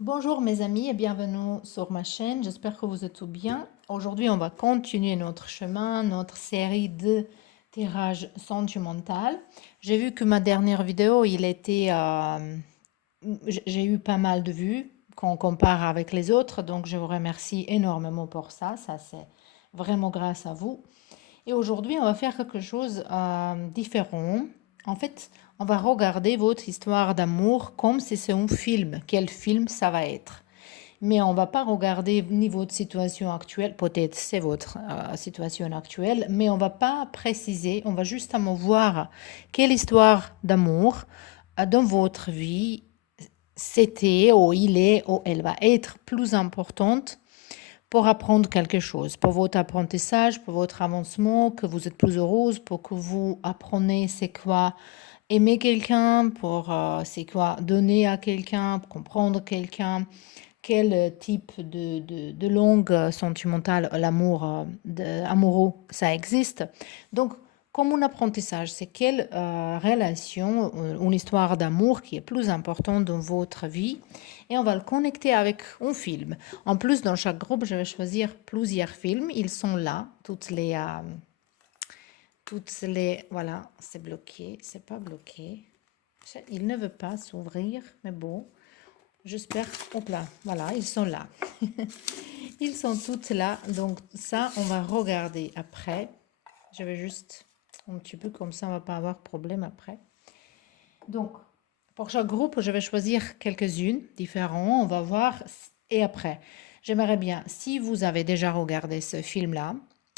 Bonjour mes amis et bienvenue sur ma chaîne. J'espère que vous êtes tous bien. Aujourd'hui, on va continuer notre chemin, notre série de tirages sentimental. J'ai vu que ma dernière vidéo, j'ai eu pas mal de vues quand on compare avec les autres, donc je vous remercie énormément pour ça. Ça, c'est vraiment grâce à vous. Et aujourd'hui, on va faire quelque chose différent. En fait, on va regarder votre histoire d'amour comme si c'est un film. Quel film ça va être? Mais on va pas regarder ni votre situation actuelle, peut-être c'est votre situation actuelle, mais on va pas préciser, on va justement voir quelle histoire d'amour dans votre vie c'était ou il est ou elle va être plus importante pour apprendre quelque chose, pour votre apprentissage, pour votre avancement, que vous êtes plus heureuse, pour que vous appreniez c'est quoi aimer quelqu'un, pour c'est quoi donner à quelqu'un, comprendre quelqu'un, quel type de langue sentimentale, l'amour amoureux, ça existe. Donc, comme un apprentissage, c'est quelle relation, une histoire d'amour qui est plus importante dans votre vie et on va le connecter avec un film. En plus, dans chaque groupe, je vais choisir plusieurs films. Ils sont là, voilà, c'est bloqué, c'est pas bloqué. Il ne veut pas s'ouvrir, mais bon, j'espère, hop là, voilà, ils sont là. Ils sont toutes là, donc ça, on va regarder après. Je vais juste un petit peu comme ça, on va pas avoir de problème après. Donc, pour chaque groupe, je vais choisir quelques-unes différentes. On va voir. Et après, j'aimerais bien, si vous avez déjà regardé ce film-là,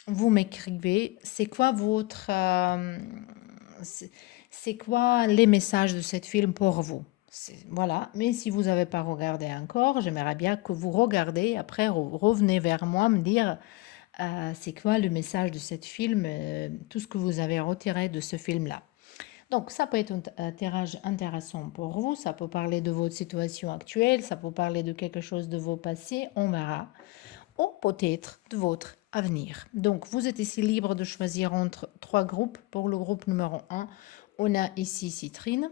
vous m'écrivez, c'est quoi c'est quoi les messages de ce film pour vous? Voilà. Mais si vous n'avez pas regardé encore, j'aimerais bien que vous regardez. Après, revenez vers moi, me dire c'est quoi le message de ce film, tout ce que vous avez retiré de ce film-là. Donc, ça peut être un tirage intéressant pour vous, ça peut parler de votre situation actuelle, ça peut parler de quelque chose de vos passés, on verra, ou peut-être de votre avenir. Donc, vous êtes ici libre de choisir entre trois groupes. Pour le groupe numéro un, on a ici Citrine.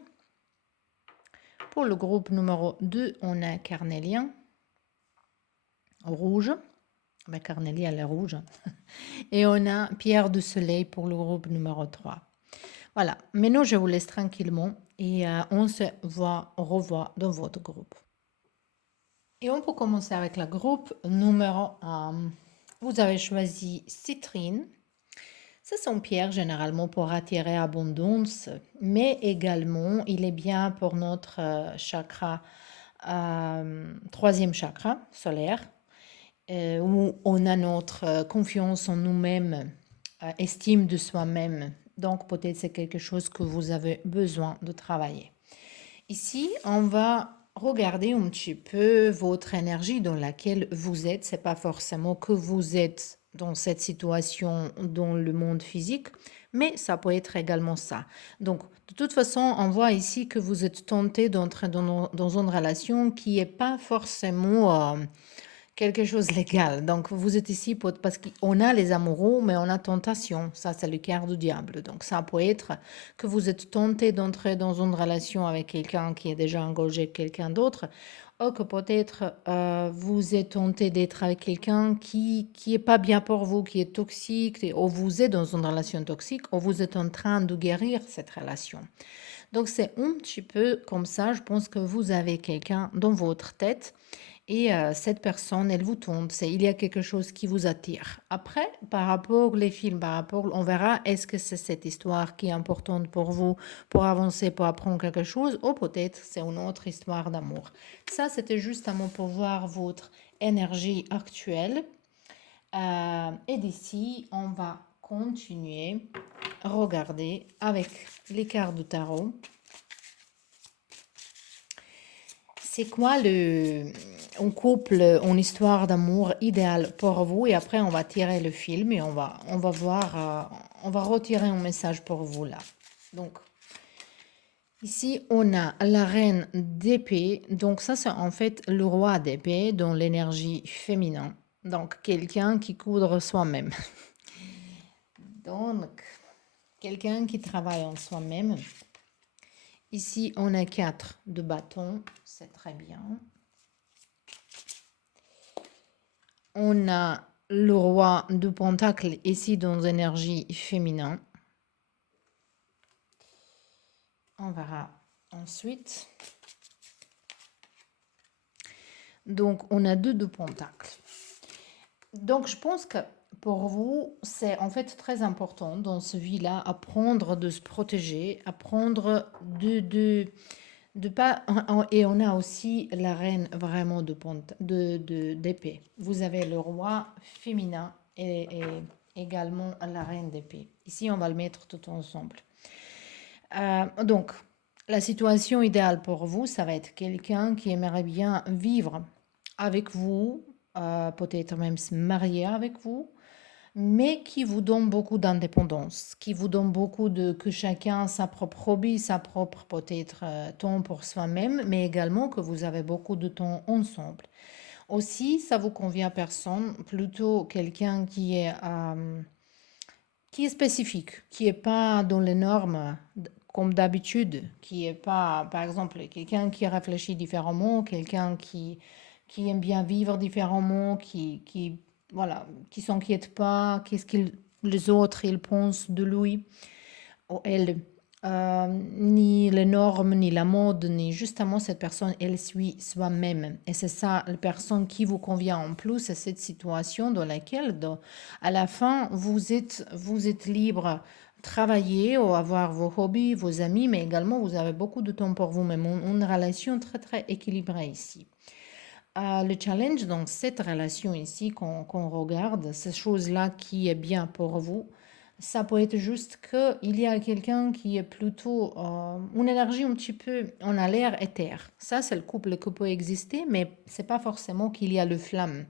Pour le groupe numéro 2, on a Carnélien, rouge. Ben, Carnélien, elle est rouge. Et on a Pierre de Soleil pour le groupe numéro 3. Voilà, maintenant je vous laisse tranquillement et on se voit, on revoit dans votre groupe. Et on peut commencer avec le groupe numéro 1. Vous avez choisi Citrine. Ce sont pierres généralement pour attirer abondance, mais également il est bien pour notre chakra, troisième chakra solaire, où on a notre confiance en nous-mêmes, estime de soi-même. Donc peut-être c'est quelque chose que vous avez besoin de travailler. Ici, on va regarder un petit peu votre énergie dans laquelle vous êtes. C'est pas forcément que vous êtes dans cette situation dans le monde physique, mais ça peut être également ça. Donc, de toute façon, on voit ici que vous êtes tenté d'entrer dans une relation qui n'est pas forcément quelque chose de légal. Donc, vous êtes ici parce qu'on a les amoureux, mais on a tentation. Ça, c'est le cœur du diable. Donc, ça peut être que vous êtes tenté d'entrer dans une relation avec quelqu'un qui est déjà engagé avec quelqu'un d'autre, ou que peut-être vous êtes tenté d'être avec quelqu'un qui est pas bien pour vous, qui est toxique, ou vous êtes dans une relation toxique, ou vous êtes en train de guérir cette relation. Donc, c'est un petit peu comme ça. Je pense que vous avez quelqu'un dans votre tête et cette personne, elle vous tombe. Il y a quelque chose qui vous attire. Après, par rapport aux films, on verra, est-ce que c'est cette histoire qui est importante pour vous, pour avancer, pour apprendre quelque chose, ou peut-être c'est une autre histoire d'amour. Ça, c'était justement pour voir votre énergie actuelle. Et d'ici, on va continuer à regarder avec les cartes du tarot. C'est quoi un couple, une histoire d'amour idéal pour vous? Et après, on va tirer le film et on va voir, on va retirer un message pour vous là. Donc, ici, on a la reine d'épée. Donc, ça, c'est en fait le roi d'épée dans l'énergie féminin. Donc, quelqu'un qui coudre soi-même. Donc, quelqu'un qui travaille en soi-même. Ici, on a 4 de bâtons. C'est très bien. On a le roi de Pentacle ici dans l'énergie féminin. On verra ensuite. Donc, on a deux de Pentacle. Donc, je pense que pour vous, c'est en fait très important dans ce vie-là, apprendre de se protéger, apprendre de pas... Et on a aussi la reine vraiment d'épée. Vous avez le roi féminin et également la reine d'épée. Ici, on va le mettre tout ensemble. Donc, la situation idéale pour vous, ça va être quelqu'un qui aimerait bien vivre avec vous, peut-être même se marier avec vous, mais qui vous donne beaucoup d'indépendance, qui vous donne beaucoup de que chacun sa propre hobby, sa propre peut-être temps pour soi-même, mais également que vous avez beaucoup de temps ensemble. Aussi, ça vous convient personne, plutôt quelqu'un qui est spécifique, qui n'est pas dans les normes comme d'habitude, qui n'est pas, par exemple, quelqu'un qui réfléchit différemment, quelqu'un qui aime bien vivre différemment, voilà, qui s'inquiète pas, qu'est-ce que les autres ils pensent de lui ou elle. Ni les normes, ni la mode, ni justement cette personne, elle suit soi-même. Et c'est ça, la personne qui vous convient en plus, c'est cette situation dans laquelle, à la fin, vous êtes libre de travailler ou avoir vos hobbies, vos amis, mais également vous avez beaucoup de temps pour vous-même. Une relation très, très équilibrée ici. Le challenge dans cette relation ici qu'on regarde, ces choses-là qui est bien pour vous, ça peut être juste qu'il y a quelqu'un qui est plutôt une énergie un petit peu en l'air éther. Ça, c'est le couple qui peut exister, mais c'est pas forcément qu'il y a le flamme.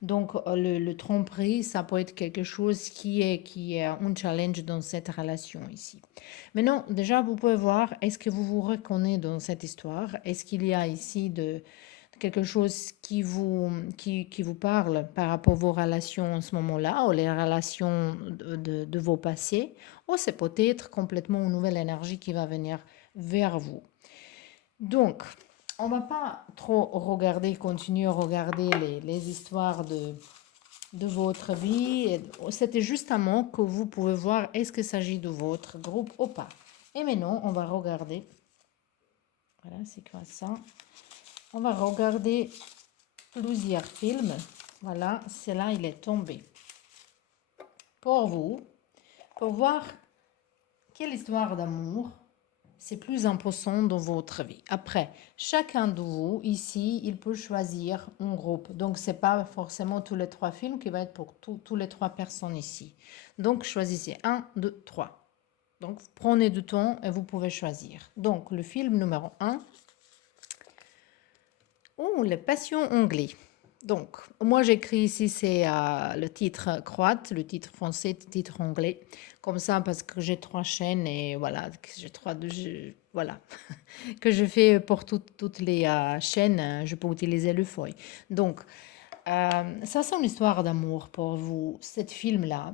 Donc, le tromperie, ça peut être quelque chose qui est un challenge dans cette relation ici. Maintenant, déjà, vous pouvez voir, est-ce que vous vous reconnaissez dans cette histoire? Est-ce qu'il y a ici quelque chose qui vous parle par rapport à vos relations en ce moment-là, ou les relations de vos passés, ou c'est peut-être complètement une nouvelle énergie qui va venir vers vous. Donc, on va pas trop regarder, continuer à regarder les histoires de votre vie. C'était justement que vous pouvez voir est-ce qu'il s'agit de votre groupe ou pas. Et maintenant, on va regarder. Voilà, c'est quoi ça? On va regarder plusieurs films. Voilà, c'est là, il est tombé. Pour vous, pour voir quelle histoire d'amour c'est plus important dans votre vie. Après, chacun de vous, ici, il peut choisir un groupe. Donc, ce n'est pas forcément tous les trois films qui va être pour tous les trois personnes ici. Donc, choisissez 1, 2, 3. Donc, prenez du temps et vous pouvez choisir. Donc, le film numéro 1. Oh, les passions anglais. Donc, moi j'écris ici, c'est le titre croate, le titre français, le titre anglais. Comme ça, parce que j'ai trois chaînes et voilà, j'ai voilà, que je fais pour toutes les chaînes, je peux utiliser le feuille. Donc, ça c'est une histoire d'amour pour vous. Cette film-là,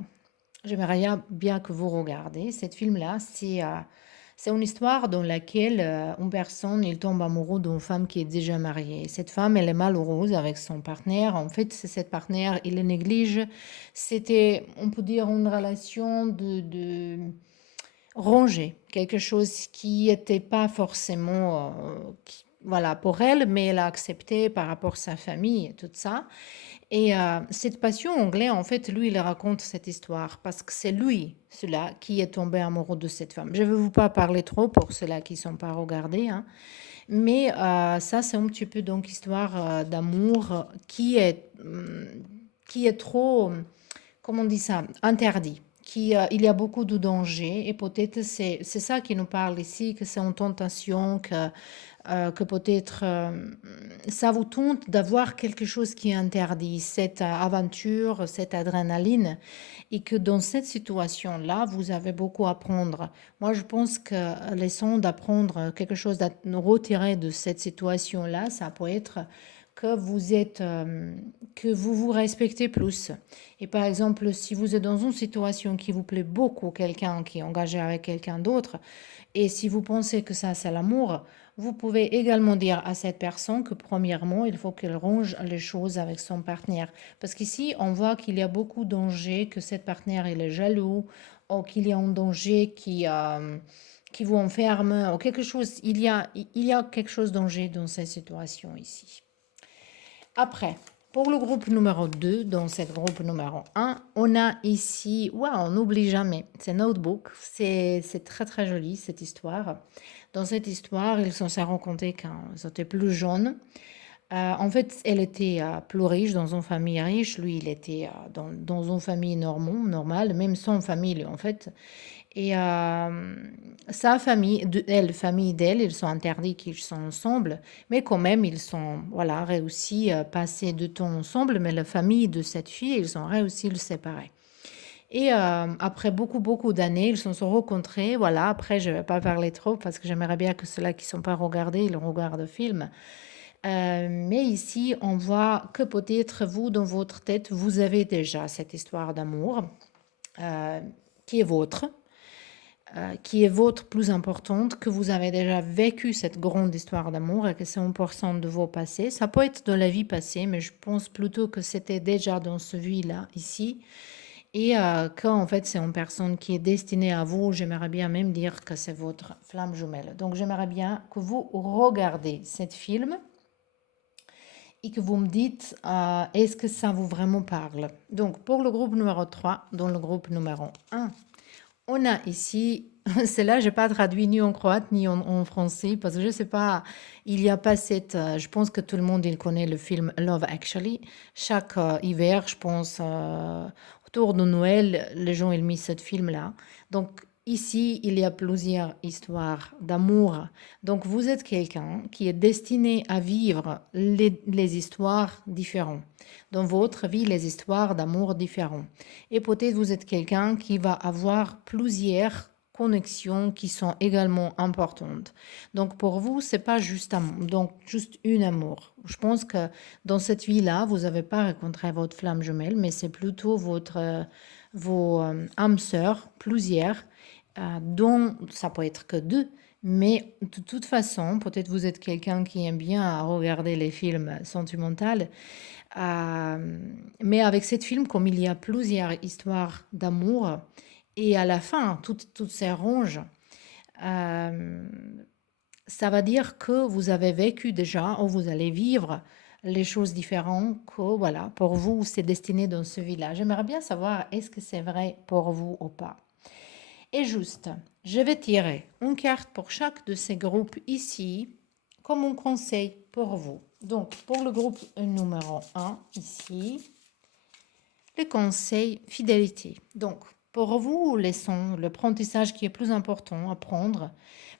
j'aimerais bien que vous regardez. Cette film-là, c'est une histoire dans laquelle une personne il tombe amoureux d'une femme qui est déjà mariée. Cette femme, elle est malheureuse avec son partenaire. En fait, c'est cette partenaire, il le néglige. C'était, on peut dire, une relation de rangée, quelque chose qui n'était pas forcément, voilà, pour elle, mais elle a accepté par rapport à sa famille et tout ça. Et cette passion anglais, en fait, lui, il raconte cette histoire parce que c'est lui, celui-là, qui est tombé amoureux de cette femme. Je ne vais vous pas parler trop pour ceux-là qui ne sont pas regardés, hein. Mais ça, c'est un petit peu donc histoire d'amour qui est trop, comment on dit ça, interdit. Il y a beaucoup de dangers et peut-être c'est ça qui nous parle ici, que c'est une tentation, que peut-être ça vous tente d'avoir quelque chose qui est interdit, cette aventure, cette adrénaline, et que dans cette situation-là, vous avez beaucoup à apprendre. Moi, je pense que leçon d'apprendre quelque chose, à retirer de cette situation-là, ça peut être que que vous vous respectez plus. Et par exemple, si vous êtes dans une situation qui vous plaît beaucoup, quelqu'un qui est engagé avec quelqu'un d'autre, et si vous pensez que ça, c'est l'amour, vous pouvez également dire à cette personne que premièrement, il faut qu'elle range les choses avec son partenaire. Parce qu'ici, on voit qu'il y a beaucoup de dangers, que cette partenaire il est jaloux, ou qu'il y a un danger qui vous enferme, ou quelque chose. Il y a quelque chose de danger dans cette situation ici. Après, pour le groupe numéro 2, dans cette groupe numéro 1, on a ici, on n'oublie jamais, c'est Notebook, c'est très très joli cette histoire. Dans cette histoire, ils se sont rencontrés quand ils étaient plus jeunes. En fait, elle était plus riche, dans une famille riche. Lui, il était dans une famille normale, même sans famille, en fait. Et sa famille, famille d'elle, ils sont interdits qu'ils sont ensemble, mais quand même, ils sont, voilà, réussi à passer du temps ensemble, mais la famille de cette fille, ils ont réussi à le séparer. Et après beaucoup d'années, ils se sont rencontrés. Voilà, après, je ne vais pas parler trop parce que j'aimerais bien que ceux-là qui ne sont pas regardés, ils regardent le film. Mais ici, on voit que peut-être vous, dans votre tête, vous avez déjà cette histoire d'amour euh, qui est vôtre, plus importante, que vous avez déjà vécu cette grande histoire d'amour et que c'est 1% de vos passés. Ça peut être de la vie passée, mais je pense plutôt que c'était déjà dans ce vie-là, ici. Et quand en fait c'est une personne qui est destinée à vous, j'aimerais bien même dire que c'est votre flamme jumelle. Donc j'aimerais bien que vous regardez cette film et que vous me dites est-ce que ça vous vraiment parle. Donc pour le groupe numéro 3, dans le groupe numéro 1, on a ici, celle-là, je n'ai pas traduit ni en croate ni en français parce que je ne sais pas, il n'y a pas cette. Je pense que tout le monde il connaît le film Love Actually. Chaque hiver, je pense, autour de Noël, les gens ils mis ce film-là. Donc ici, il y a plusieurs histoires d'amour. Donc vous êtes quelqu'un qui est destiné à vivre les histoires différentes. Dans votre vie, les histoires d'amour différentes. Et peut-être vous êtes quelqu'un qui va avoir plusieurs connexions qui sont également importantes. Donc pour vous, c'est pas juste donc juste une amour. Je pense que dans cette vie-là, vous n'avez pas rencontré votre flamme jumelle, mais c'est plutôt vos âmes sœurs, plusieurs, dont ça peut être que deux. Mais de toute façon, peut-être vous êtes quelqu'un qui aime bien regarder les films sentimentaux. Mais avec ce film, comme il y a plusieurs histoires d'amour, et à la fin, toutes ces ronges, euh, ça va dire que vous avez vécu déjà, ou vous allez vivre les choses différentes, que voilà, pour vous, c'est destiné dans ce village. J'aimerais bien savoir, est-ce que c'est vrai pour vous ou pas? Et juste, je vais tirer une carte pour chaque de ces groupes ici, comme un conseil pour vous. Donc, pour le groupe numéro 1, ici, le conseil fidélité. Donc, pour vous, l'apprentissage qui est plus important à prendre,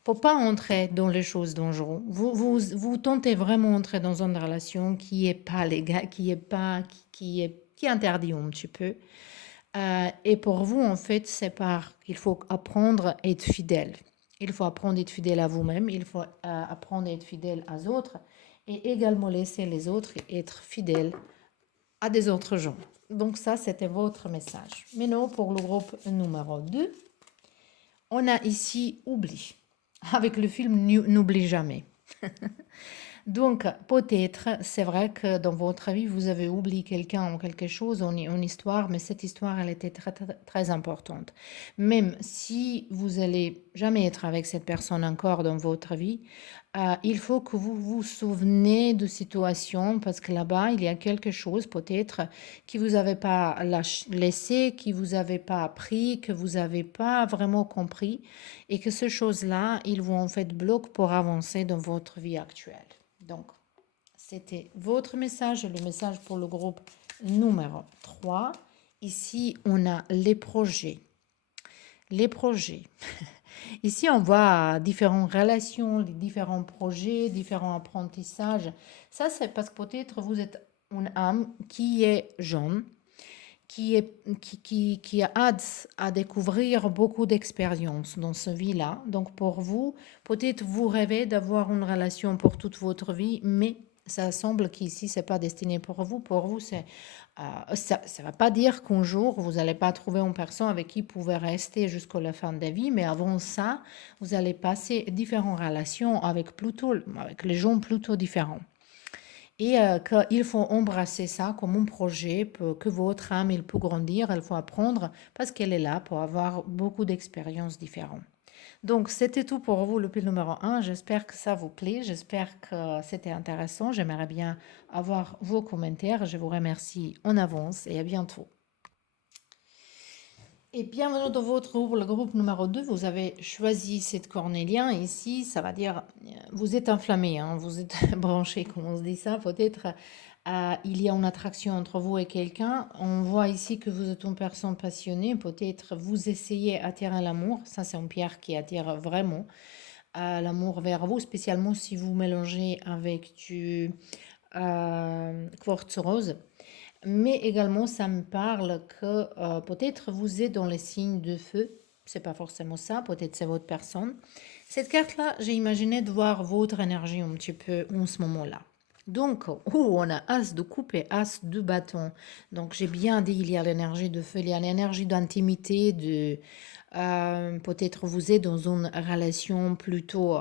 pour pas entrer dans les choses dangereuses. Vous tentez vraiment entrer dans une relation qui est pas légale, qui est interdit un petit peu. Et pour vous, en fait, il faut apprendre à être fidèle. Il faut apprendre à être fidèle à vous-même, il faut apprendre à être fidèle aux autres et également laisser les autres être fidèles à des autres gens. Donc ça, c'était votre message. Maintenant, pour le groupe numéro 2, on a ici Oubli, avec le film N'oublie jamais. Donc, peut-être, c'est vrai que dans votre vie, vous avez oublié quelqu'un ou quelque chose, une histoire, mais cette histoire, elle était très, très, très importante. Même si vous allez jamais être avec cette personne encore dans votre vie, il faut que vous vous souvenez de situations parce que là-bas, il y a quelque chose peut-être qui vous avez pas laissé, qui vous avez pas appris, que vous avez pas vraiment compris et que ces choses-là, ils vous en fait bloquent pour avancer dans votre vie actuelle. Donc, c'était votre message, le message pour le groupe numéro 3. Ici, on a les projets. Les projets. Ici, on voit différentes relations, les différents projets, différents apprentissages. Ça, c'est parce que peut-être vous êtes une âme qui est jeune, qui a hâte à découvrir beaucoup d'expériences dans ce vie-là. Donc pour vous, peut-être vous rêvez d'avoir une relation pour toute votre vie, mais Ça semble qu'ici, c'est pas destiné pour vous. Pour vous, ça ne va pas dire qu'un jour, vous n'allez pas trouver une personne avec qui vous pouvez rester jusqu'à la fin de la vie, mais avant ça, vous allez passer différentes relations avec les gens plutôt différents. Et qu'il faut embrasser ça comme un projet pour que votre âme il peut grandir, elle faut apprendre parce qu'elle est là pour avoir beaucoup d'expériences différentes. Donc, c'était tout pour vous, le pile numéro un. J'espère que ça vous plaît. J'espère que c'était intéressant. J'aimerais bien avoir vos commentaires. Je vous remercie en avance et à bientôt. Et bienvenue dans votre groupe, le groupe numéro 2. Vous avez choisi cette cornélien ici. Ça va dire, vous êtes inflammé, hein, vous êtes branché, comme on se dit ça. Peut-être il y a une attraction entre vous et quelqu'un. On voit ici que vous êtes une personne passionnée. Peut-être vous essayez d'attirer l'amour. Ça, c'est une pierre qui attire vraiment l'amour vers vous, spécialement si vous mélangez avec du quartz rose. Mais également, ça me parle que peut-être vous êtes dans les signes de feu. C'est pas forcément ça, peut-être c'est votre personne. Cette carte-là, j'ai imaginé de voir votre énergie un petit peu en ce moment-là. Donc, on a As de coupe et As de bâton. Donc, j'ai bien dit, il y a l'énergie de feu, il y a l'énergie d'intimité, peut-être vous êtes dans une relation plutôt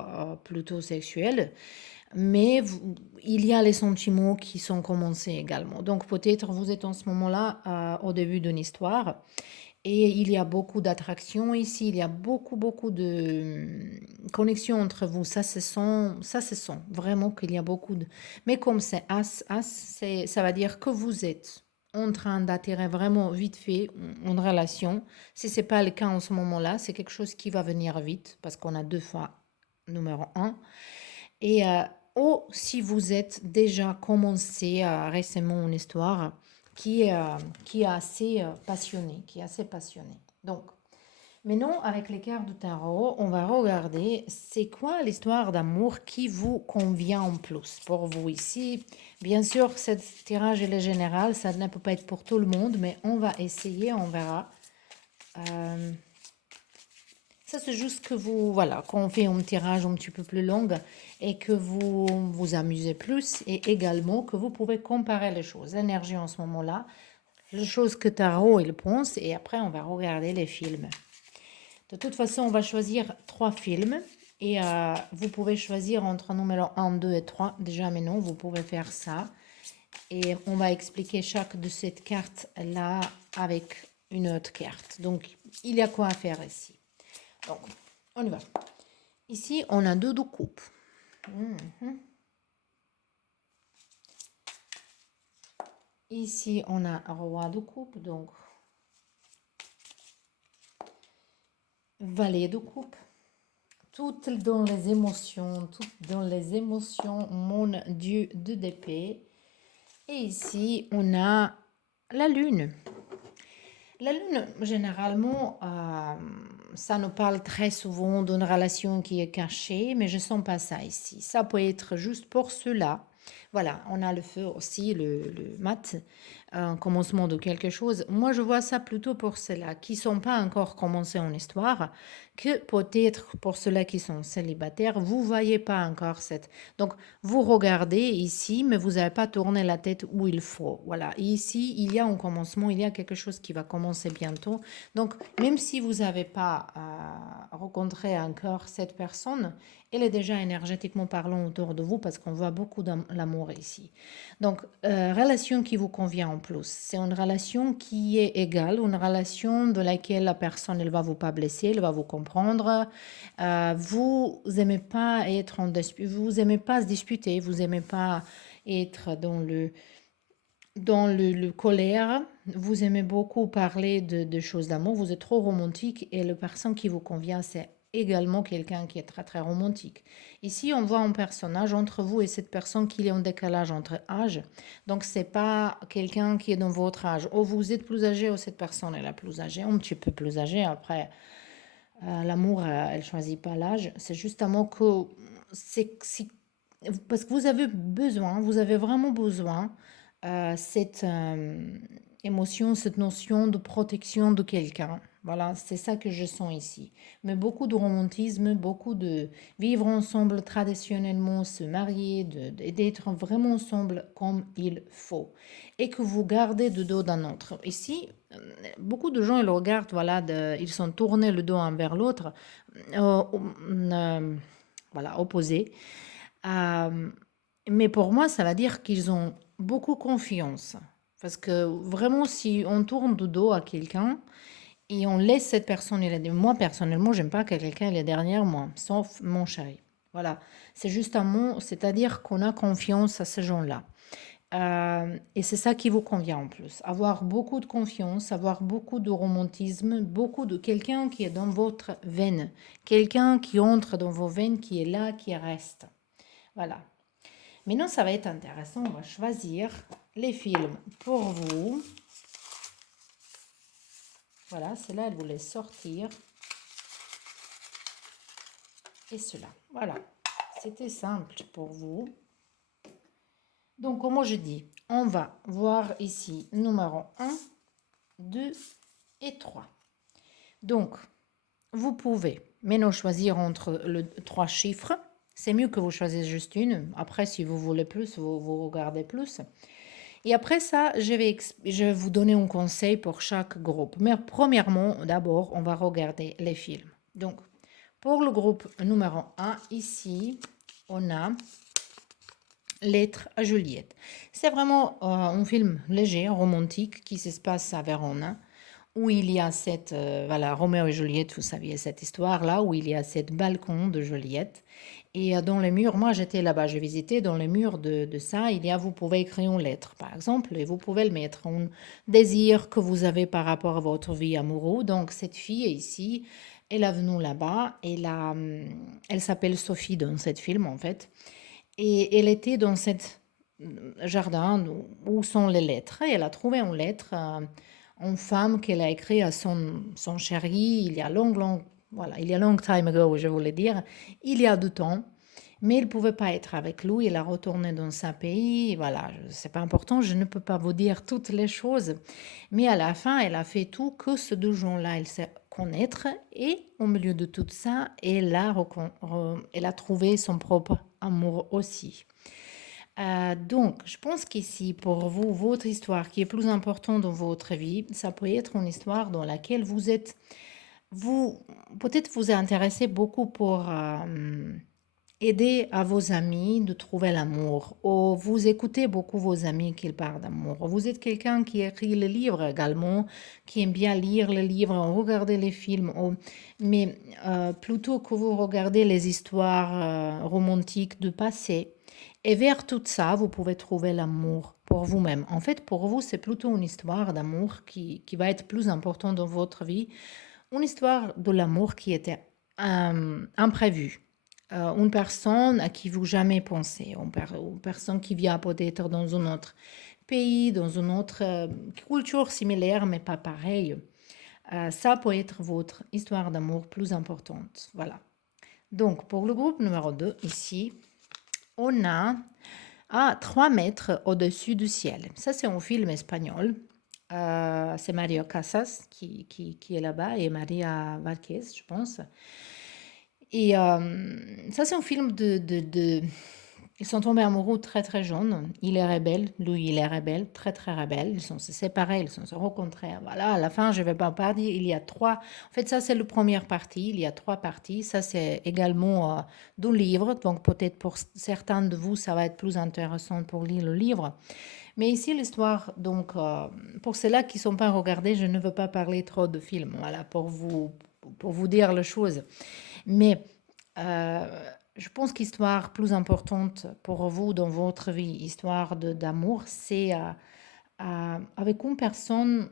sexuelle. Mais il y a les sentiments qui sont commencés également. Donc peut-être vous êtes en ce moment-là au début d'une histoire et il y a beaucoup d'attractions ici, il y a beaucoup de connexions entre vous. Ça se sent vraiment qu'il y a beaucoup de... Mais comme c'est As, ça va dire que vous êtes en train d'attirer vraiment vite fait une relation. Si ce n'est pas le cas en ce moment-là, c'est quelque chose qui va venir vite parce qu'on a deux fois numéro un. Et ou si vous êtes déjà commencé récemment une histoire qui est assez passionnée, qui est assez passionnée. Donc, maintenant, avec les cartes du tarot, on va regarder c'est quoi l'histoire d'amour qui vous convient en plus pour vous ici. Bien sûr, ce tirage est général, ça ne peut pas être pour tout le monde, mais on va essayer, on verra. Ça, c'est juste que voilà, qu'on fait un tirage un petit peu plus long et que vous vous amusez plus et également que vous pouvez comparer les choses. L'énergie en ce moment-là, les choses que Tarot il pense et après on va regarder les films. De toute façon, on va choisir 3 films et vous pouvez choisir entre numéro 1, 2 et 3. Déjà maintenant, vous pouvez faire ça. Et on va expliquer chaque de ces cartes-là avec une autre carte. Donc, il y a quoi à faire ici. Donc, on y va. Ici, on a 2 de coupe. Ici, on a roi de coupe, donc valet de coupe. Toutes dans les émotions, mon dieu de d'épée. Et ici, on a la lune. La lune, généralement, ça nous parle très souvent d'une relation qui est cachée, mais je ne sens pas ça ici. Ça peut être juste pour cela. Voilà, on a le feu aussi, le mat, un commencement de quelque chose. Moi, je vois ça plutôt pour ceux-là qui ne sont pas encore commencés en histoire, que peut-être pour ceux-là qui sont célibataires, vous ne voyez pas encore cette... Donc, vous regardez ici, mais vous n'avez pas tourné la tête où il faut. Voilà, ici, il y a un commencement, il y a quelque chose qui va commencer bientôt. Donc, même si vous n'avez pas rencontré encore cette personne, elle est déjà énergétiquement parlant autour de vous parce qu'on voit beaucoup d'amour ici. Donc, relation qui vous convient en plus. C'est une relation qui est égale, une relation de laquelle la personne, elle va vous pas blesser, elle va vous comprendre. Vous aimez pas être en dispute, vous aimez pas se disputer, vous aimez pas être dans le colère, vous aimez beaucoup parler de choses d'amour, vous êtes trop romantique et la personne qui vous convient, c'est également quelqu'un qui est très très romantique. Ici, on voit un personnage entre vous et cette personne qui est en décalage entre âge. Donc, c'est pas quelqu'un qui est dans votre âge. Ou vous êtes plus âgé ou cette personne est la plus âgée, un petit peu plus âgée. Après, l'amour, elle choisit pas l'âge. C'est justement que parce que vous avez vraiment besoin cette émotion, cette notion de protection de quelqu'un. Voilà, c'est ça que je sens ici. Mais beaucoup de romantisme, beaucoup de vivre ensemble traditionnellement, se marier, d'être vraiment ensemble comme il faut. Et que vous gardez le dos d'un autre. Ici, beaucoup de gens, ils regardent, voilà, ils sont tournés le dos un vers l'autre, euh, euh, voilà, opposés. Euh, mais pour moi, ça veut dire qu'ils ont beaucoup confiance. Parce que vraiment, si on tourne le dos à quelqu'un et on laisse cette personne, moi personnellement, j'aime pas que quelqu'un est derrière moi, sauf mon chéri. Voilà, c'est juste un mot, c'est-à-dire qu'on a confiance à ces gens-là. Et c'est ça qui vous convient en plus. Avoir beaucoup de confiance, avoir beaucoup de romantisme, beaucoup de quelqu'un qui est dans votre veine, quelqu'un qui entre dans vos veines, qui est là, qui reste. Voilà. Maintenant, ça va être intéressant. On va choisir les films pour vous. Voilà, celle-là, elle voulait sortir. Et cela. Voilà. C'était simple pour vous. Donc, comme je dis, on va voir ici numéro 1, 2 et 3. Donc, vous pouvez maintenant choisir entre les 3 chiffres. C'est mieux que vous choisissiez juste une. Après, si vous voulez plus, vous regardez plus. Et après ça, je vais vous donner un conseil pour chaque groupe. Mais premièrement, d'abord, on va regarder les films. Donc, pour le groupe numéro 1, ici, on a Lettre à Juliette. C'est vraiment un film léger, romantique, qui se passe à Vérone, où il y a cette, voilà, Roméo et Juliette, vous saviez cette histoire-là, où il y a cette balcon de Juliette. Et dans les murs, moi j'étais là-bas, j'ai visité, dans les murs de ça, il y a, vous pouvez écrire une lettre, par exemple, et vous pouvez le mettre, un désir que vous avez par rapport à votre vie amoureuse. Donc cette fille ici, elle est venue là-bas, elle s'appelle Sophie dans cette film en fait, et elle était dans cet jardin où sont les lettres. Et elle a trouvé une lettre, une femme qu'elle a écrite à son chéri il y a voilà, il y a long time ago, je voulais dire, il y a du temps. Mais il ne pouvait pas être avec lui, il a retourné dans sa pays, voilà, c'est pas important, je ne peux pas vous dire toutes les choses. Mais à la fin, elle a fait tout que ce deux gens-là, elle sait connaître. Et au milieu de tout ça, elle a trouvé son propre amour aussi. Donc, je pense qu'ici, pour vous, votre histoire qui est plus importante dans votre vie, ça peut être une histoire dans laquelle vous, peut-être vous intéressez beaucoup pour aider à vos amis de trouver l'amour, ou vous écoutez beaucoup vos amis qui parlent d'amour, ou vous êtes quelqu'un qui écrit les livres également, qui aime bien lire les livres, ou regarder les films, mais plutôt que vous regardez les histoires romantiques du passé, et vers tout ça, vous pouvez trouver l'amour pour vous-même. En fait, pour vous, c'est plutôt une histoire d'amour qui va être plus importante dans votre vie, une histoire de l'amour qui était imprévue. Une personne à qui vous jamais pensé, une personne qui vient peut-être dans un autre pays, dans une autre culture similaire, mais pas pareille. Ça peut être votre histoire d'amour plus importante. Voilà. Donc, pour le groupe numéro 2, ici, on a à 3 mètres au-dessus du ciel. Ça, c'est un film espagnol. C'est Mario Casas qui est là-bas et Maria Varquez, je pense. Et ça, c'est un film Ils sont tombés amoureux très très jeunes. Il est rebelle, lui il est rebelle, très très rebelle. Ils sont se séparés, ils sont se rencontrés. Voilà, à la fin, je ne vais pas parler. Il y a 3. En fait, ça, c'est la première partie. Il y a 3 parties. Ça, c'est également du livre. Donc, peut-être pour certains de vous, ça va être plus intéressant pour lire le livre. Mais ici, l'histoire, donc, pour ceux-là qui ne sont pas regardés, je ne veux pas parler trop de films. Voilà, pour vous dire les choses. Mais je pense qu'histoire plus importante pour vous dans votre vie, histoire d'amour, c'est avec une personne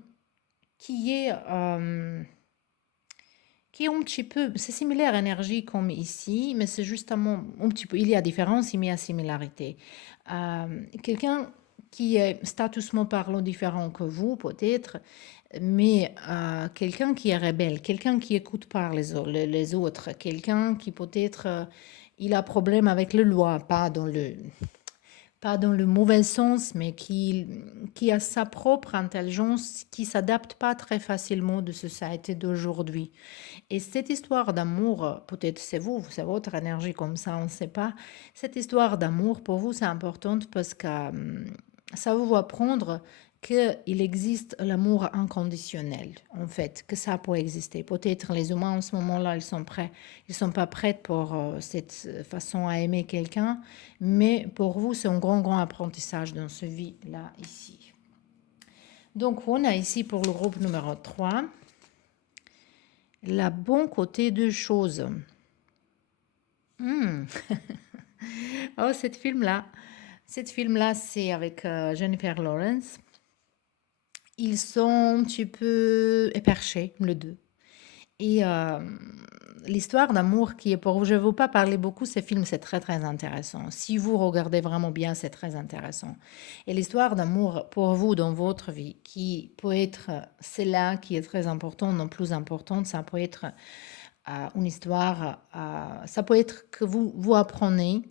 qui est, qui est un petit peu, c'est similaire énergie comme ici, mais c'est justement un petit peu, il y a différence, mais il y a similarité. Quelqu'un qui est statusement parlant différent que vous, peut-être, mais quelqu'un qui est rebelle, quelqu'un qui écoute pas les autres, quelqu'un qui peut-être il a problème avec le loi, pas dans le pas dans le mauvais sens, mais qui a sa propre intelligence, qui s'adapte pas très facilement de ce société d'aujourd'hui. Et cette histoire d'amour, peut-être c'est vous, c'est votre énergie comme ça, on ne sait pas. Cette histoire d'amour, pour vous, c'est importante parce que ça va vous apprendre qu'il existe l'amour inconditionnel, en fait, que ça peut exister. Peut-être les humains en ce moment-là, ils sont prêts, ils sont pas prêts pour cette façon à aimer quelqu'un, mais pour vous, c'est un grand, grand apprentissage dans ce vie-là, ici. Donc, on a ici pour le groupe numéro 3, la bon côté de choses. Oh, cette film-là, c'est avec Jennifer Lawrence. Ils sont un petit peu éperchés, les deux. Et l'histoire d'amour qui est pour vous, je ne veux pas parler beaucoup, ces films, c'est très très intéressant. Si vous regardez vraiment bien, c'est très intéressant. Et l'histoire d'amour pour vous dans votre vie, qui peut être celle-là qui est très importante, non plus importante, ça peut être une histoire, ça peut être que vous apprenez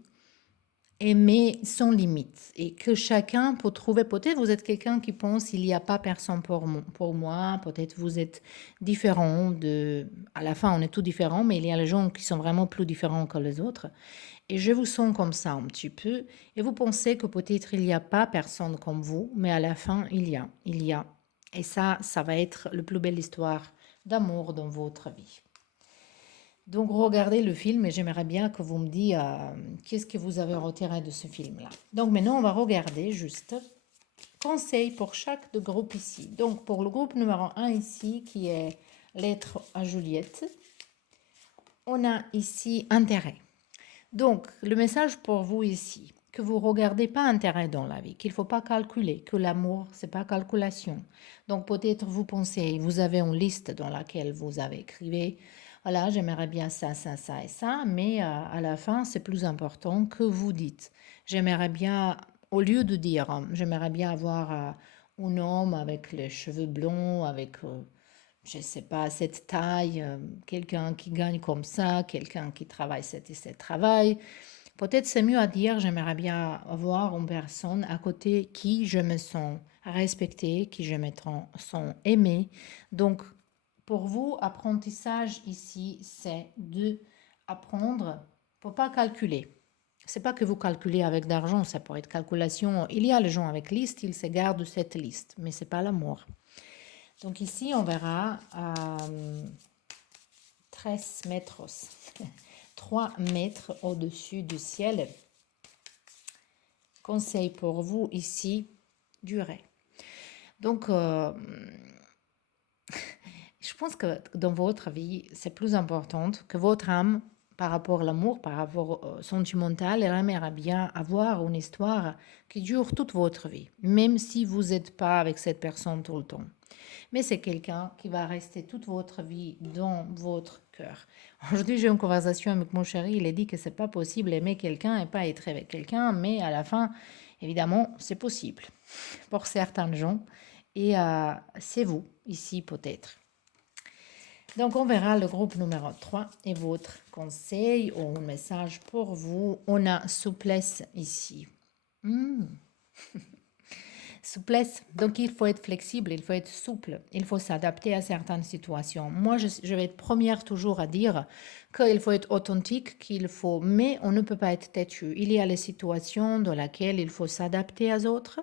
aimer sans limite et que chacun peut trouver, peut-être vous êtes quelqu'un qui pense il n'y a pas personne pour moi, peut-être vous êtes différent à la fin on est tous différents, mais il y a les gens qui sont vraiment plus différents que les autres et je vous sens comme ça un petit peu et vous pensez que peut-être il n'y a pas personne comme vous, mais à la fin il y a et ça va être la plus belle histoire d'amour dans votre vie. Donc, regardez le film et j'aimerais bien que vous me dites qu'est-ce que vous avez retiré de ce film-là. Donc, maintenant, on va regarder juste conseils pour chaque de groupe ici. Donc, pour le groupe numéro 1 ici, qui est lettre à Juliette, on a ici intérêt. Donc, le message pour vous ici, que vous ne regardez pas intérêt dans la vie, qu'il ne faut pas calculer, que l'amour, ce n'est pas calculation. Donc, peut-être vous pensez, vous avez une liste dans laquelle vous avez écrit voilà, j'aimerais bien ça, ça, ça et ça, mais à la fin, c'est plus important que vous dites. J'aimerais bien, au lieu de dire, j'aimerais bien avoir un homme avec les cheveux blonds, avec, je ne sais pas, cette taille, quelqu'un qui gagne comme ça, quelqu'un qui travaille cet et cet travail. Peut-être c'est mieux à dire, j'aimerais bien avoir une personne à côté qui je me sens respectée, qui je me sens aimée. Donc, pour vous, apprentissage ici, c'est de apprendre pour pas calculer. C'est pas que vous calculez avec d'argent, ça pourrait être calculation. Il y a les gens avec liste, ils se gardent cette liste, mais c'est pas l'amour. Donc ici, on verra 13 mètres, 3 mètres au-dessus du ciel. Conseil pour vous ici, durée. Donc, je pense que dans votre vie, c'est plus important que votre âme, par rapport à l'amour, par rapport au sentimental, elle aimerait bien avoir une histoire qui dure toute votre vie, même si vous n'êtes pas avec cette personne tout le temps. Mais c'est quelqu'un qui va rester toute votre vie dans votre cœur. Aujourd'hui, j'ai eu une conversation avec mon chéri, il a dit que c'est pas possible aimer quelqu'un et pas être avec quelqu'un, mais à la fin, évidemment, c'est possible pour certains gens. Et c'est vous, ici peut-être. Donc, on verra le groupe numéro 3 et votre conseil ou un message pour vous. On a souplesse ici. Souplesse, donc il faut être flexible, il faut être souple, il faut s'adapter à certaines situations. Moi, je vais être première toujours à dire qu'il faut être authentique, mais on ne peut pas être têtu. Il y a les situations dans lesquelles il faut s'adapter aux autres,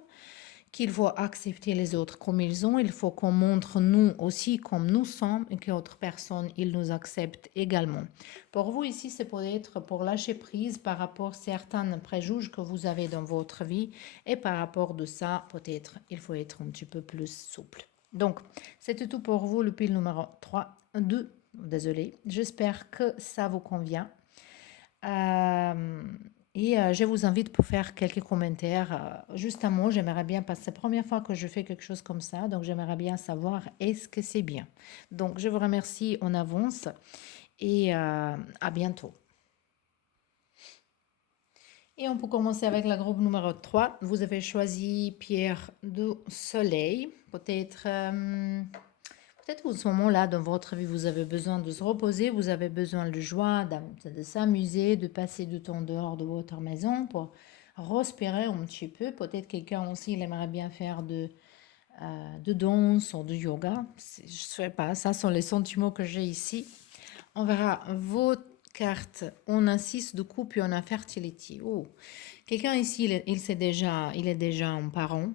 qu'il faut accepter les autres comme ils sont, il faut qu'on montre nous aussi comme nous sommes et que d'autres personnes, ils nous acceptent également. Pour vous ici, c'est peut-être pour lâcher prise par rapport à certains préjugés que vous avez dans votre vie et par rapport de ça, peut-être, il faut être un petit peu plus souple. Donc, c'était tout pour vous, le pile numéro 2, désolé. J'espère que ça vous convient. Et je vous invite pour faire quelques commentaires. Juste un mot, j'aimerais bien, parce que c'est la première fois que je fais quelque chose comme ça, donc j'aimerais bien savoir est-ce que c'est bien. Donc je vous remercie en avance et à bientôt. Et on peut commencer avec le groupe numéro 3. Vous avez choisi Pierre du Soleil. Peut-être qu'en ce moment-là, dans votre vie, vous avez besoin de se reposer, vous avez besoin de joie, de s'amuser, de passer du temps dehors de votre maison pour respirer un petit peu. Peut-être quelqu'un aussi, il aimerait bien faire de danse ou de yoga. Je sais pas, ça sont les sentiments que j'ai ici. On verra vos cartes. On a 6 de coupe et on a fertility. Oh. Quelqu'un ici, il est déjà un parent.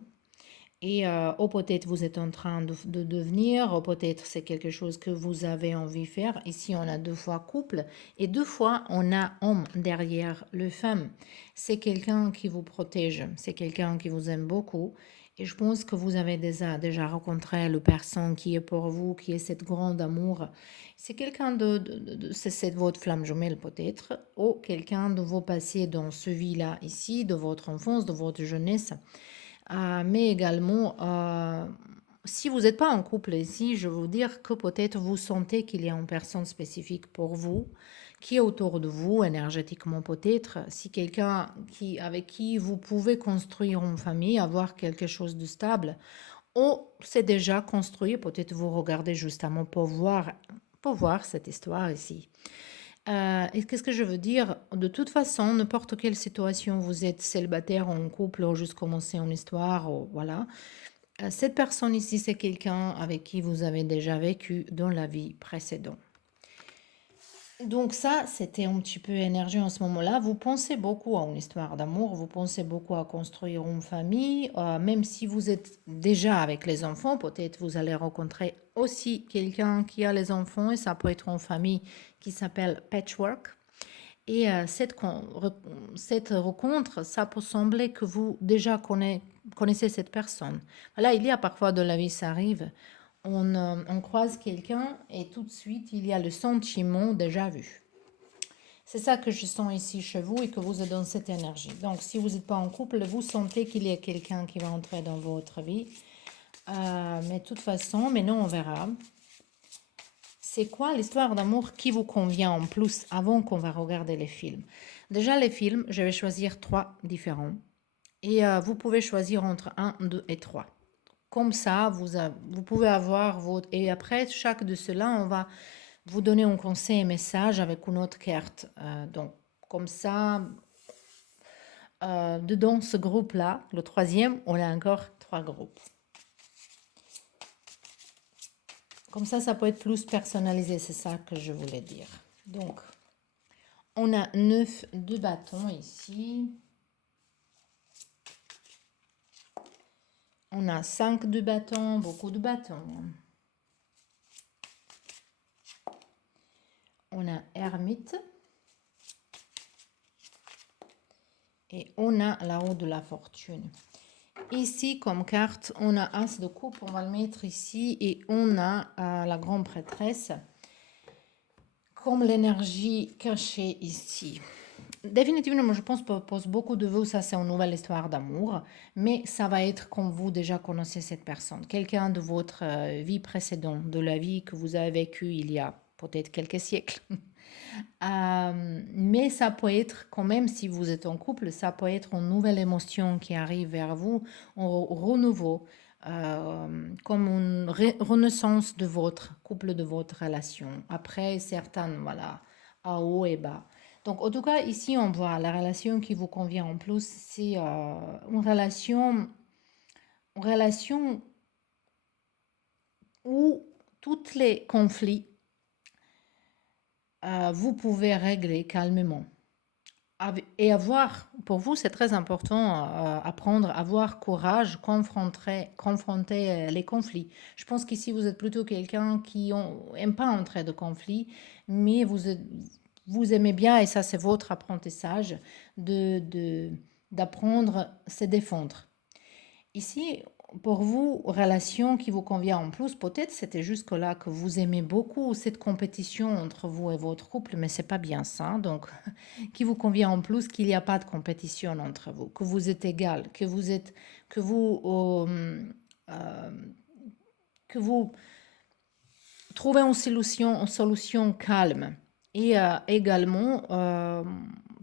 Et ou peut-être vous êtes en train de devenir, ou peut-être c'est quelque chose que vous avez envie de faire. Ici, on a 2 fois couple et 2 fois, on a homme derrière le femme. C'est quelqu'un qui vous protège, c'est quelqu'un qui vous aime beaucoup. Et je pense que vous avez déjà rencontré le personne qui est pour vous, qui est cette grande amour. C'est quelqu'un c'est votre flamme jumelle peut-être, ou quelqu'un de vos passés dans ce vie-là ici, de votre enfance, de votre jeunesse. Mais également, si vous n'êtes pas en couple ici, je veux vous dire que peut-être vous sentez qu'il y a une personne spécifique pour vous, qui est autour de vous, énergétiquement peut-être. Si quelqu'un avec qui vous pouvez construire une famille, avoir quelque chose de stable, ou c'est déjà construit, peut-être vous regardez justement pour voir cette histoire ici. Et qu'est-ce que je veux dire? De toute façon, n'importe quelle situation, vous êtes célibataire ou en couple ou juste commencé une histoire, ou voilà. Cette personne ici, c'est quelqu'un avec qui vous avez déjà vécu dans la vie précédente. Donc ça, c'était un petit peu énergie en ce moment-là. Vous pensez beaucoup à une histoire d'amour, vous pensez beaucoup à construire une famille, même si vous êtes déjà avec les enfants, peut-être vous allez rencontrer aussi quelqu'un qui a les enfants et ça peut être une famille qui s'appelle Patchwork. Et cette rencontre, ça peut sembler que vous déjà connaissez cette personne. Voilà, il y a parfois de la vie, ça arrive. On croise quelqu'un et tout de suite, il y a le sentiment déjà vu. C'est ça que je sens ici chez vous et que vous êtes dans cette énergie. Donc, si vous n'êtes pas en couple, vous sentez qu'il y a quelqu'un qui va entrer dans votre vie. Mais de toute façon, maintenant on verra. C'est quoi l'histoire d'amour qui vous convient en plus avant qu'on va regarder les films? Déjà, les films, je vais choisir 3 différents. Et vous pouvez choisir entre 1, 2 et 3. Comme ça, vous pouvez avoir votre... Et après, chaque de ceux-là, on va vous donner un conseil et message avec une autre carte. Donc, comme ça, dedans ce groupe-là, le troisième, on a encore 3 groupes. Comme ça peut être plus personnalisé, c'est ça que je voulais dire. Donc, on a 9 de bâtons ici. On a 5 de bâtons, beaucoup de bâtons. On a ermite. Et on a la roue de la fortune. Ici, comme carte, on a As de coupe, on va le mettre ici. Et on a la grande prêtresse comme l'énergie cachée ici. Définitivement, moi, je pense que pour beaucoup de vous, ça c'est une nouvelle histoire d'amour. Mais ça va être comme vous déjà connaissez cette personne. Quelqu'un de votre vie précédente, de la vie que vous avez vécue il y a peut-être quelques siècles. Mais ça peut être quand même, si vous êtes en couple, ça peut être une nouvelle émotion qui arrive vers vous, un renouveau, comme une renaissance de votre couple, de votre relation. Après, certaines, voilà, à haut et bas. Donc, en tout cas, ici, on voit la relation qui vous convient en plus, c'est une relation où tous les conflits, vous pouvez régler calmement. Et pour vous, c'est très important, apprendre à avoir courage, confronter les conflits. Je pense qu'ici, vous êtes plutôt quelqu'un qui n'aime pas entrer de conflit, mais vous aimez bien, et ça c'est votre apprentissage, d'apprendre à se défendre. Ici, pour vous, relation qui vous convient en plus, peut-être c'était jusque-là que vous aimez beaucoup cette compétition entre vous et votre couple, mais c'est pas bien ça. Donc, qui vous convient en plus qu'il n'y a pas de compétition entre vous, que vous êtes égal, que vous trouvez une solution calme. Et également,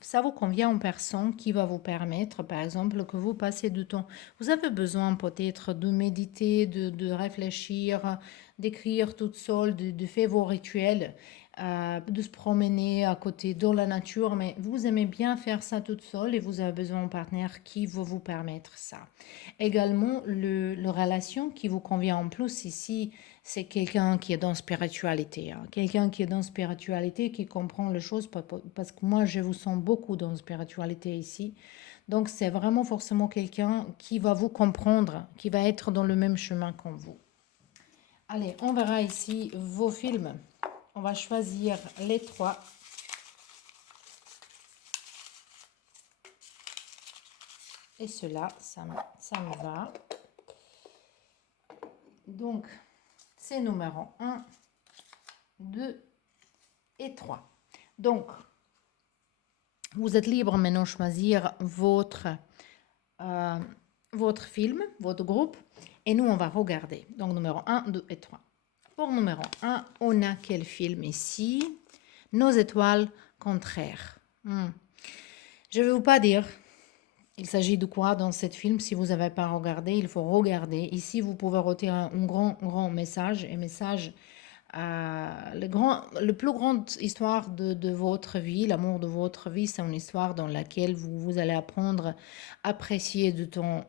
ça vous convient en personne qui va vous permettre, par exemple, que vous passez du temps. Vous avez besoin peut-être de méditer, de réfléchir, d'écrire toute seule, de faire vos rituels. de se promener à côté dans la nature, mais vous aimez bien faire ça toute seule et vous avez besoin d'un partenaire qui va vous permettre ça. Également, le relation qui vous convient en plus ici, c'est quelqu'un qui est dans spiritualité, hein. Quelqu'un qui est dans spiritualité, qui comprend les choses, parce que moi, je vous sens beaucoup dans spiritualité ici. Donc, c'est vraiment forcément quelqu'un qui va vous comprendre, qui va être dans le même chemin que vous. Allez, on verra ici vos films. On va choisir les 3. Et cela, ça me va. Donc, c'est numéro 1, 2 et 3. Donc, vous êtes libre maintenant de choisir votre film, votre groupe. Et nous, on va regarder. Donc, numéro 1, 2 et 3. Pour numéro 1, on a quel film ici? Nos étoiles contraires. Je ne vais vous pas dire il s'agit de quoi dans ce film. Si vous n'avez pas regardé, il faut regarder. Ici, vous pouvez retirer un grand message. Un message, le plus grande histoire de votre vie, l'amour de votre vie, c'est une histoire dans laquelle vous allez apprendre à apprécier du temps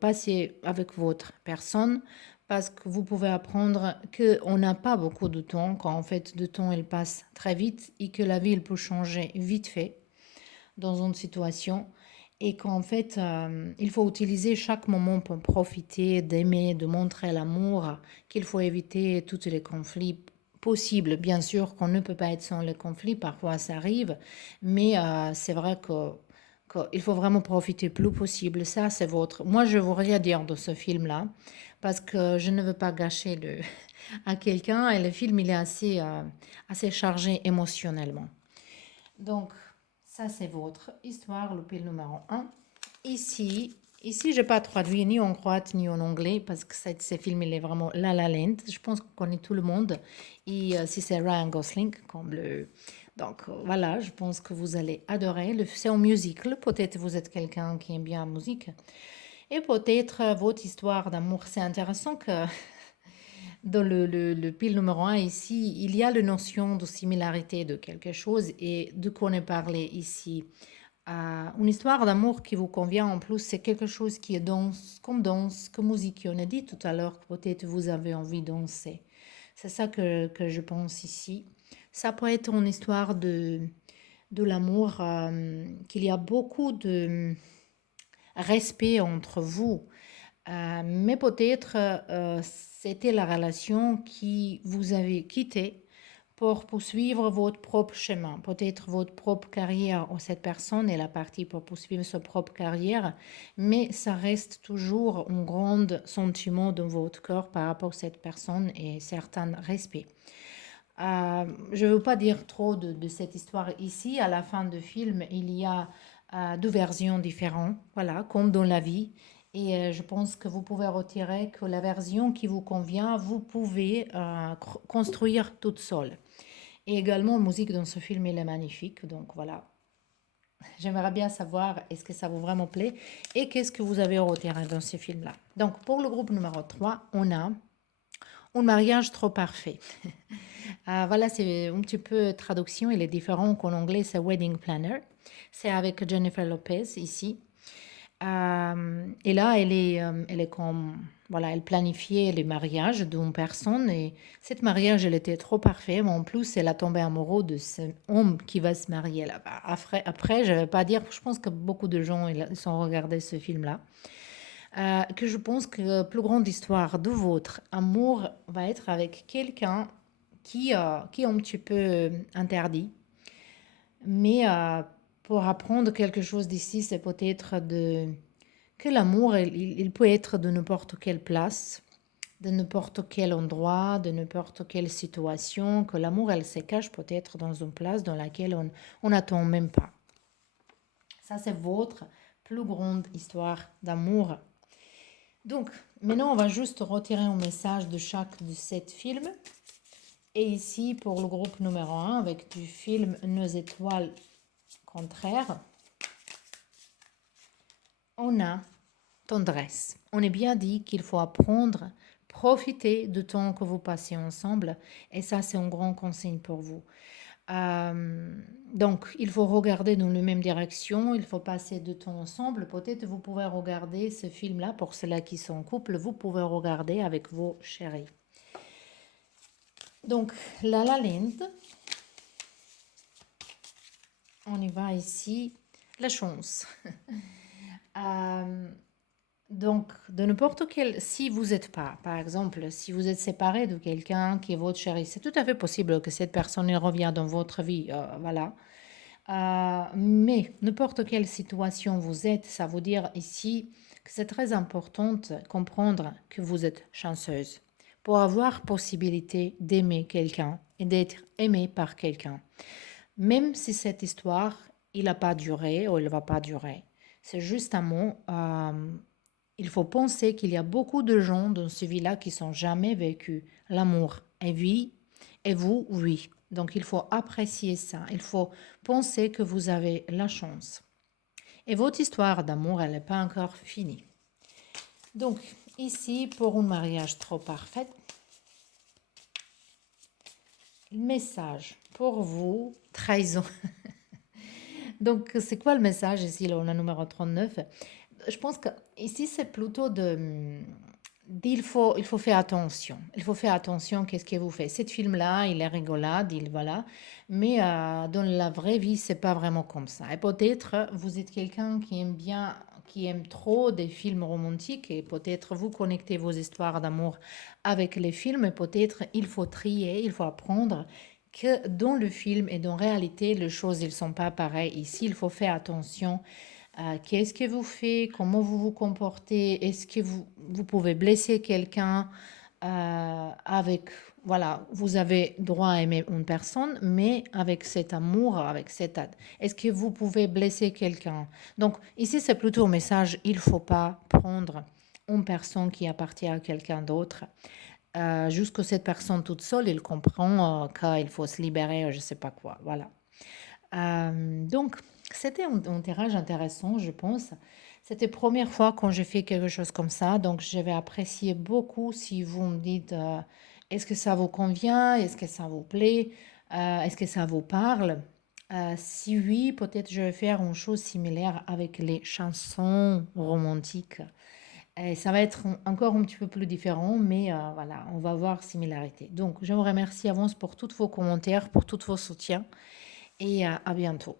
passé avec votre personne. Parce que vous pouvez apprendre qu'on n'a pas beaucoup de temps, qu'en fait, le temps, il passe très vite et que la vie, elle peut changer vite fait dans une situation et qu'en fait, il faut utiliser chaque moment pour profiter, d'aimer, de montrer l'amour, qu'il faut éviter tous les conflits possibles. Bien sûr qu'on ne peut pas être sans les conflits, parfois ça arrive, mais c'est vrai qu'il faut vraiment profiter le plus possible. Ça, c'est votre... Moi, je ne veux rien dire de ce film-là, parce que je ne veux pas gâcher à quelqu'un, et le film, il est assez chargé émotionnellement. Donc, ça, c'est votre histoire, le pile numéro 1. Ici, je n'ai pas traduit ni en croate ni en anglais parce que ce film, il est vraiment La La Land. Je pense qu'on connaît tout le monde. Et si c'est Ryan Gosling, comme le... Donc, voilà, je pense que vous allez adorer. C'est un musical. Peut-être vous êtes quelqu'un qui aime bien la musique. Et peut-être votre histoire d'amour. C'est intéressant que dans le pile numéro 1 ici, il y a la notion de similarité de quelque chose et de quoi on est parlé ici. Une histoire d'amour qui vous convient en plus, c'est quelque chose qui est danse, comme musique. On a dit tout à l'heure que peut-être vous avez envie de danser. C'est ça que je pense ici. Ça peut être une histoire de l'amour, qu'il y a beaucoup de respect entre vous. Mais peut-être c'était la relation qui vous avez quitté pour poursuivre votre propre chemin, peut-être votre propre carrière, ou cette personne est la partie pour poursuivre sa propre carrière, mais ça reste toujours un grand sentiment dans votre cœur par rapport à cette personne et certain respect. Je ne veux pas dire trop de cette histoire ici. À la fin du film, il y a deux versions différentes, voilà, comme dans la vie. Et je pense que vous pouvez retirer que la version qui vous convient, vous pouvez construire toute seule. Et également, la musique dans ce film, elle est magnifique. Donc voilà, j'aimerais bien savoir est-ce que ça vous vraiment plaît et qu'est-ce que vous avez retiré dans ce film-là. Donc pour le groupe numéro 3, on a un mariage trop parfait. Voilà, c'est un petit peu traduction. Il est différent qu'en anglais, c'est Wedding Planner. C'est avec Jennifer Lopez ici. Et là, elle est comme, voilà, elle planifiait le mariage d'une personne et cette mariage, elle était trop parfait, mais en plus, elle a tombé amoureuse de ce homme qui va se marier là-bas. Après, je ne vais pas dire, je pense que beaucoup de gens ils ont regardé ce film-là, que je pense que la plus grande histoire de votre amour va être avec quelqu'un qui est un petit peu interdit, mais pour apprendre quelque chose d'ici, c'est peut-être que l'amour, il peut être de n'importe quelle place, de n'importe quel endroit, de n'importe quelle situation, que l'amour, elle se cache peut-être dans une place dans laquelle on n'attend même pas. Ça, c'est votre plus grande histoire d'amour. Donc, maintenant, on va juste retirer un message de chaque de ces films. Et ici, pour le groupe numéro 1, avec du film Nos étoiles contraires, on a tendresse. On est bien dit qu'il faut apprendre Profitez du temps que vous passez ensemble et ça, c'est un grand conseil pour vous. Donc, il faut regarder dans la même direction, il faut passer du temps ensemble. Peut-être vous pouvez regarder ce film-là, pour ceux-là qui sont en couple, vous pouvez regarder avec vos chéris. Donc, La La Land, on y va ici, la chance. Euh, donc, de n'importe quel, si vous n'êtes pas, par exemple, si vous êtes séparé de quelqu'un qui est votre chéri, c'est tout à fait possible que cette personne elle revient dans votre vie, voilà. Mais n'importe quelle situation vous êtes, ça veut dire ici que c'est très important de comprendre que vous êtes chanceuse pour avoir possibilité d'aimer quelqu'un et d'être aimé par quelqu'un. Même si cette histoire, il n'a pas duré ou il ne va pas durer. C'est juste un mot. Il faut penser qu'il y a beaucoup de gens dans ce vie-là qui n'ont jamais vécu l'amour. Et oui, et vous, oui. Donc il faut apprécier ça. Il faut penser que vous avez la chance. Et votre histoire d'amour, elle n'est pas encore finie. Donc ici, pour un mariage trop parfait, le message pour vous, trahison. Donc c'est quoi le message ici, là, on a numéro 39. Je pense que ici c'est plutôt il faut faire attention. Il faut faire attention qu'est-ce que vous faites. Cet film-là, il est rigolade, il voilà. Mais dans la vraie vie, c'est pas vraiment comme ça. Et peut-être vous êtes quelqu'un qui aime bien, qui aime trop des films romantiques et peut-être vous connectez vos histoires d'amour avec les films. Et peut-être il faut trier, il faut apprendre que dans le film et dans la réalité, les choses ne sont pas pareilles. Ici, il faut faire attention qu'est-ce que vous faites, comment vous vous comportez, est-ce que vous pouvez blesser quelqu'un avec, voilà, vous avez droit à aimer une personne, mais avec cet amour, avec cet est-ce que vous pouvez blesser quelqu'un? Donc ici, c'est plutôt un message, il ne faut pas prendre une personne qui appartient à quelqu'un d'autre. Jusque cette personne toute seule, il comprend qu'il faut se libérer, je ne sais pas quoi, voilà. Donc, c'était un tirage intéressant, je pense. C'était la première fois quand j'ai fait quelque chose comme ça, donc je vais apprécier beaucoup si vous me dites est-ce que ça vous convient, est-ce que ça vous plaît, est-ce que ça vous parle. Si oui, peut-être je vais faire une chose similaire avec les chansons romantiques. Et ça va être encore un petit peu plus différent, mais voilà, on va voir similarité. Donc, je vous remercie à avance pour tous vos commentaires, pour tous vos soutiens et à bientôt.